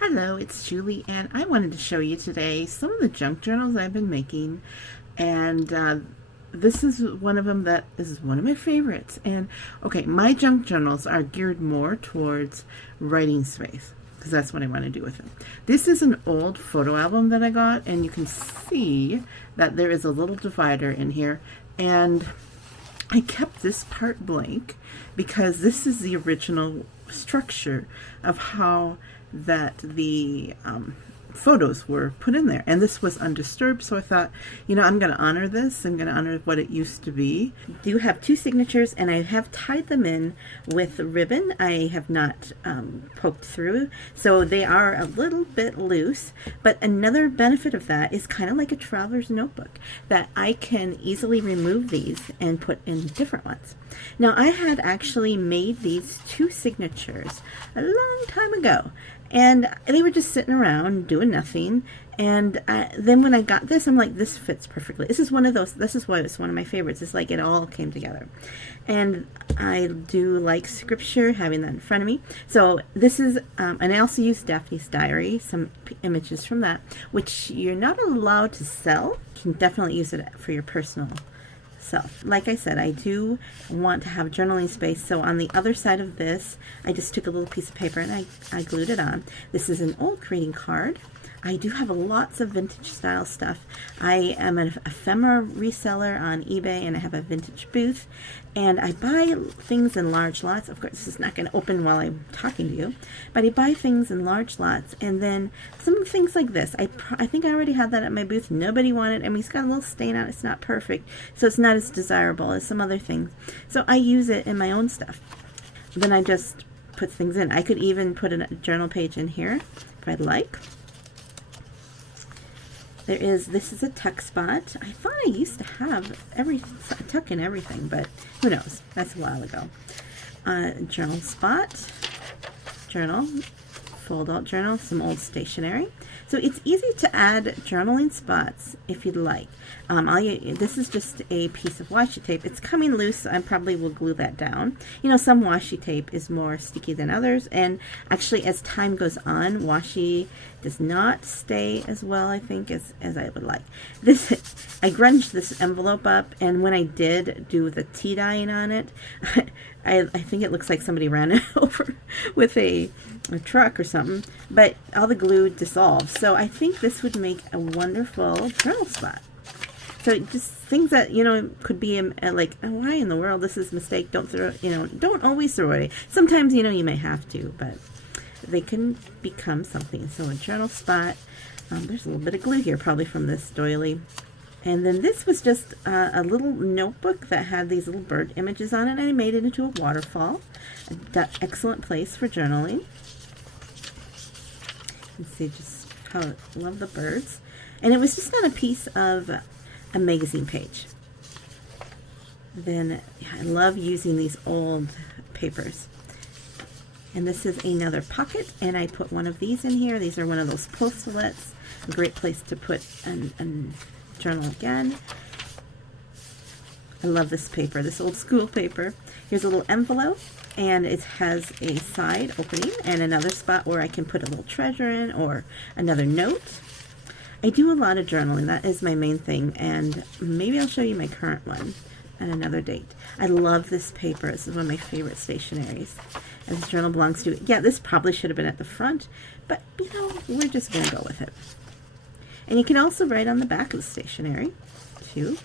Hello, it's Julie, and I wanted to show you today some of the junk journals I've been making, and this is one of them that is one of my favorites. And okay, my junk journals are geared more towards writing space because that's what I want to do with them. This is an old photo album that I got, and you can see that there is a little divider in here, and I kept this part blank because this is the original structure of how that the photos were put in there, and this was undisturbed, so I thought, I'm going to honor this. I'm going to honor what it used to be. I do have two signatures, and I have tied them in with ribbon. I have not poked through, so they are a little bit loose, but another benefit of that is kind of like a traveler's notebook, that I can easily remove these and put in different ones. Now, I had actually made these two signatures a long time ago, and they were just sitting around doing nothing. And then when I got this, I'm like, this fits perfectly. This is one of those, this is why it's one of my favorites. It's like it all came together. And I do like scripture, having that in front of me. So this is, and I also use Daphne's diary, some images from that, which you're not allowed to sell. You can definitely use it for your personal self. Like I said, I do want to have journaling space, so on the other side of this, I just took a little piece of paper and I glued it on. This is an old greeting card. I do have lots of vintage style stuff. I am an ephemera reseller on eBay, and I have a vintage booth, and I buy things in large lots. Of course, this is not going to open while I'm talking to you, but I buy things in large lots, and then some things like this. I think I already had that at my booth. Nobody wanted it. I mean, it's got a little stain on it. It's not perfect, so it's not as desirable as some other things. So I use it in my own stuff. Then I just put things in. I could even put a journal page in here if I'd like. This is a tuck spot. I thought I used to have tuck in everything, but who knows? That's a while ago. Journal spot, journal, fold out journal, some old stationery. So it's easy to add journaling spots if you'd like. This is just a piece of washi tape. It's coming loose, so I probably will glue that down. Some washi tape is more sticky than others, and actually as time goes on, washi does not stay as well, I think, as I would like. I grunged this envelope up, and when I did do the tea dyeing on it, I think it looks like somebody ran it over with a truck or something, but all the glue dissolved. So I think this would make a wonderful journal spot. So just things that, could be like, oh, why in the world, this is a mistake, don't throw, don't always throw it away. Sometimes, you may have to, but they can become something. So a journal spot, there's a little bit of glue here, probably from this doily. And then this was just a little notebook that had these little bird images on it, and I made it into a waterfall. Excellent place for journaling. You can see just how I love the birds. And it was just on a piece of a magazine page. Then I love using these old papers. And this is another pocket, and I put one of these in here. These are one of those postulets. A great place to put a journal again. I love this paper, this old school paper. Here's a little envelope, and it has a side opening and another spot where I can put a little treasure in or another note. I do a lot of journaling. That is my main thing, and maybe I'll show you my current one at another date. I love this paper. This is one of my favorite stationaries. And this journal belongs to, this probably should have been at the front, but we're just going to go with it. And you can also write on the back of the stationery too.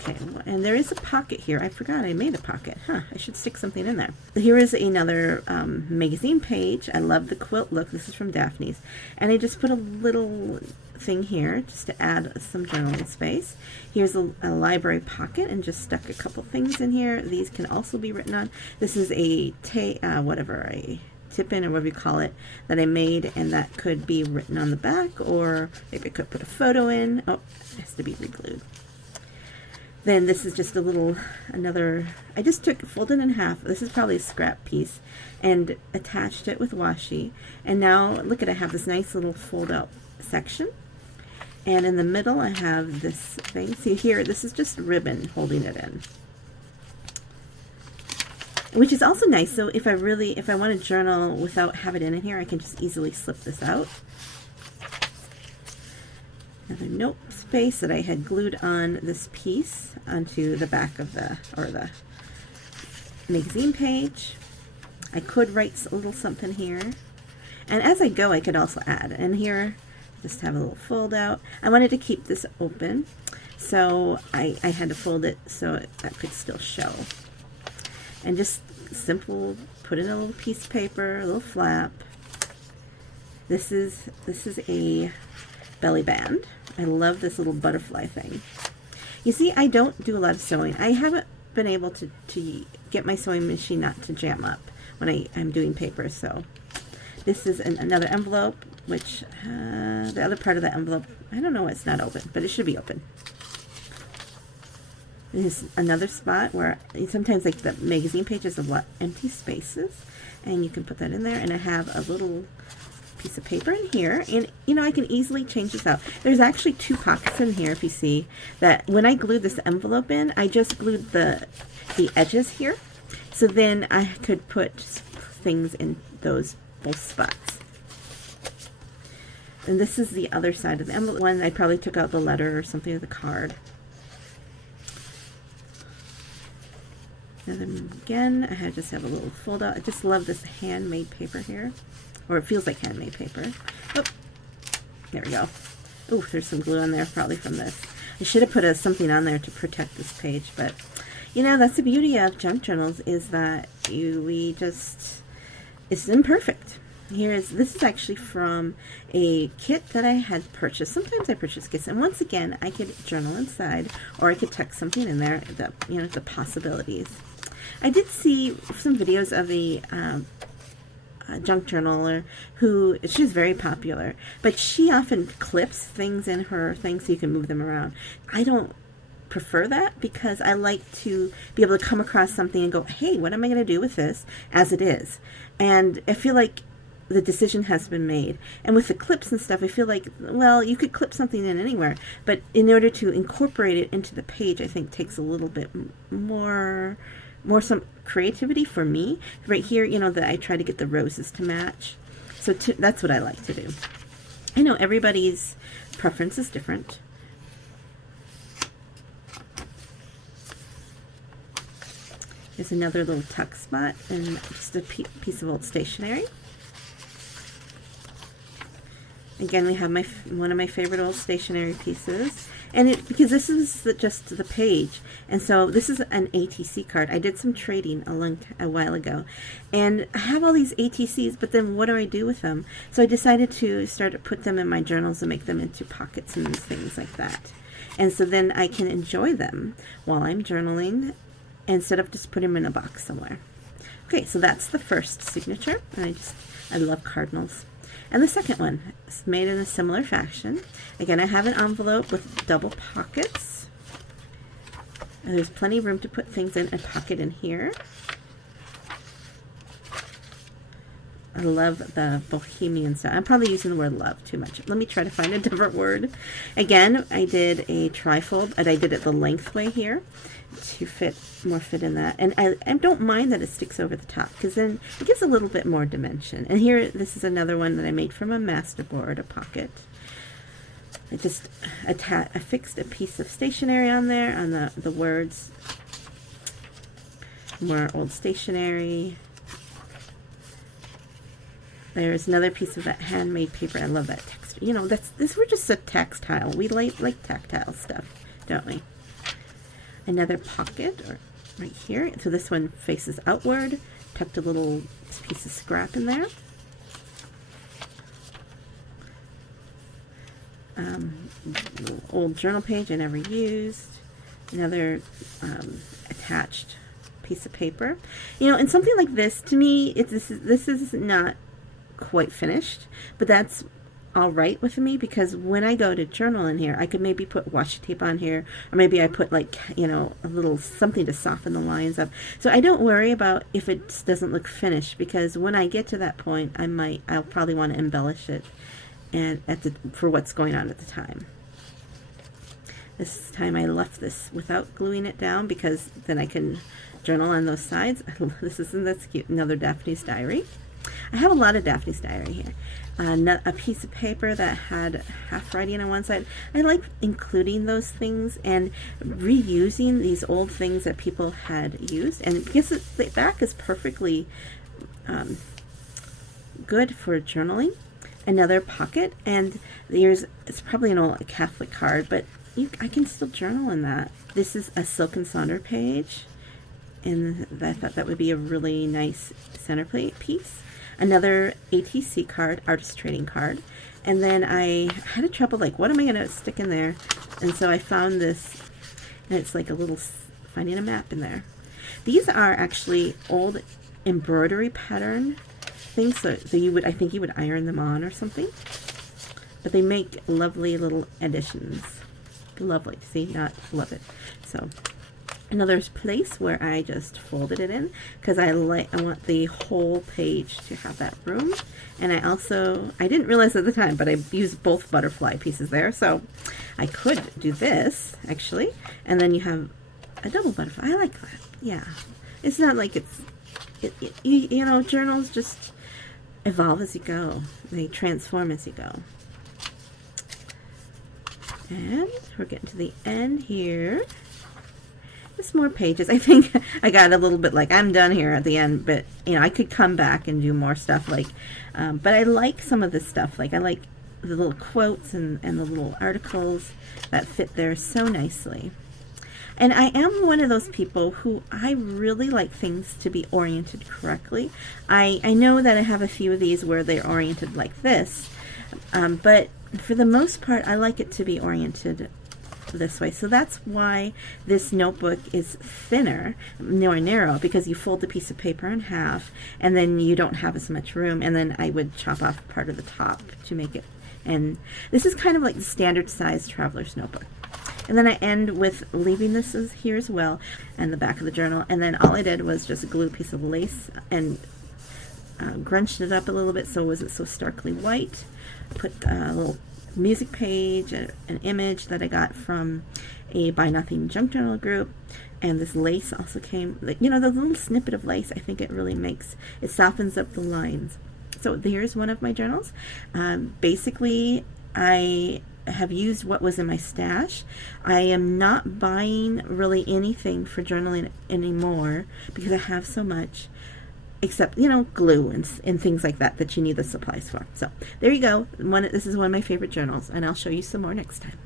Okay, and there is a pocket here. I forgot I made a pocket. I should stick something in there. Here is another magazine page. I love the quilt look. This is from Daphne's. And I just put a little thing here just to add some journaling space. Here's a library pocket, and just stuck a couple things in here. These can also be written on. This is a tip-in or whatever you call it that I made, and that could be written on the back, or maybe I could put a photo in. Oh, it has to be re-glued. Then this is just I just folded in half. This is probably a scrap piece, and attached it with washi. And now look at, I have this nice little fold out section. And in the middle I have this thing. See here, this is just ribbon holding it in. which is also nice. So if I want to journal without have it in here, I can just easily slip this out. Another note space that I had glued on this piece onto the back of the magazine page. I could write a little something here, and as I go I could also add, and here just have a little fold out. I wanted to keep this open, so I had to fold it so that could still show. And just simple, put in a little piece of paper, a little flap. This is a belly band. I love this little butterfly thing. You see, I don't do a lot of sewing. I haven't been able to get my sewing machine not to jam up when I'm doing paper. So this is another envelope, which the other part of the envelope, I don't know why it's not open, but it should be open. This is another spot where sometimes, like, the magazine pages have empty spaces, and you can put that in there. And I have a little piece of paper in here, and you know, I can easily change this out. There's actually 2 pockets in here. If you see that, when I glued this envelope in, I just glued the edges here, so then I could put things in those both spots. And this is the other side of the envelope one. I probably took out the letter or something of the card. And then again, I just have a little fold out. I just love this handmade paper here, or it feels like handmade paper. Oh, there we go. Oh, there's some glue on there, probably from this. I should have put something on there to protect this page, but you know, that's the beauty of junk journals, is that it's imperfect. This is actually from a kit that I had purchased. Sometimes I purchase kits, and once again, I could journal inside, or I could text something in there. The possibilities. I did see some videos of a junk journaler who, she's very popular, but she often clips things in her thing so you can move them around. I don't prefer that, because I like to be able to come across something and go, hey, what am I going to do with this as it is? And I feel like the decision has been made. And with the clips and stuff, I feel like, well, you could clip something in anywhere, but in order to incorporate it into the page, I think takes a little bit more some creativity for me. Right here, you know, that I try to get the roses to match. So that's what I like to do. I know everybody's preference is different. There's another little tuck spot and just a piece of old stationery. Again, we have one of my favorite old stationery pieces, and because this is just the page, and so this is an ATC card. I did some trading a while ago, and I have all these ATCs, but then what do I do with them? So I decided to start to put them in my journals and make them into pockets and things like that, and so then I can enjoy them while I'm journaling instead of just putting them in a box somewhere. Okay, so that's the first signature, and I love cardinals. And the second one is made in a similar fashion. Again, I have an envelope with double pockets. And there's plenty of room to put things in a pocket in here. I love the bohemian style. I'm probably using the word love too much. Let me try to find a different word. Again, I did a trifold, and I did it the length way here to more fit in that. And I don't mind that it sticks over the top, because then it gives a little bit more dimension. And here, this is another one that I made from a masterboard, a pocket. I just affixed a piece of stationery on there, on the words. More old stationery. There's another piece of that handmade paper. I love that texture. You know, we're just a textile. We like tactile stuff, don't we? Another pocket right here. So this one faces outward. Tucked a little piece of scrap in there. Old journal page I never used. Another attached piece of paper. You know, and something like this, to me, this is not quite finished, but that's all right with me, because when I go to journal in here, I could maybe put washi tape on here, or maybe I put, like, you know, a little something to soften the lines up. So I don't worry about if it doesn't look finished, because when I get to that point, I'll probably want to embellish it and for what's going on at the time. This time I left this without gluing it down because then I can journal on those sides. That's cute. Another Daphne's diary. I have a lot of Daphne's diary here. A piece of paper that had half writing on one side. I like including those things and reusing these old things that people had used, and because the back is perfectly good for journaling. Another pocket, and it's probably an old Catholic card, but I can still journal in that. This is a Silk and Sonder page, and I thought that would be a really nice center plate piece. Another ATC card, artist trading card, and then I had a trouble like, what am I going to stick in there? And so I found this, and it's like a little finding a map in there. These are actually old embroidery pattern things, so I think you would iron them on or something. But they make lovely little additions. Lovely, see, not love it. So another place where I just folded it in because I want the whole page to have that room. And I didn't realize at the time, but I used both butterfly pieces there, so I could do this actually, and then you have a double butterfly. I like that. Yeah, it's not like you know, journals just evolve as you go. They transform as you go. And we're getting to the end here. Just more pages. I think I got a little bit like I'm done here at the end, but you know, I could come back and do more stuff like, but I like some of this stuff. Like I like the little quotes and the little articles that fit there so nicely. And I am one of those people who I really like things to be oriented correctly. I know that I have a few of these where they're oriented like this, but for the most part, I like it to be oriented this way. So that's why this notebook is thinner, more narrow, because you fold the piece of paper in half and then you don't have as much room, and then I would chop off part of the top to make it. And this is kind of like the standard size traveler's notebook. And then I end with leaving this here as well, and the back of the journal. And then all I did was just glue a piece of lace and grunched it up a little bit so it wasn't so starkly white. Put a little music page, an image that I got from a Buy Nothing junk journal group, and this lace also came, you know, the little snippet of lace, I think it really it softens up the lines. So here's one of my journals. Basically, I have used what was in my stash. I am not buying really anything for journaling anymore because I have so much, except, you know, glue and things like that you need the supplies for. So there you go. This is one of my favorite journals, and I'll show you some more next time.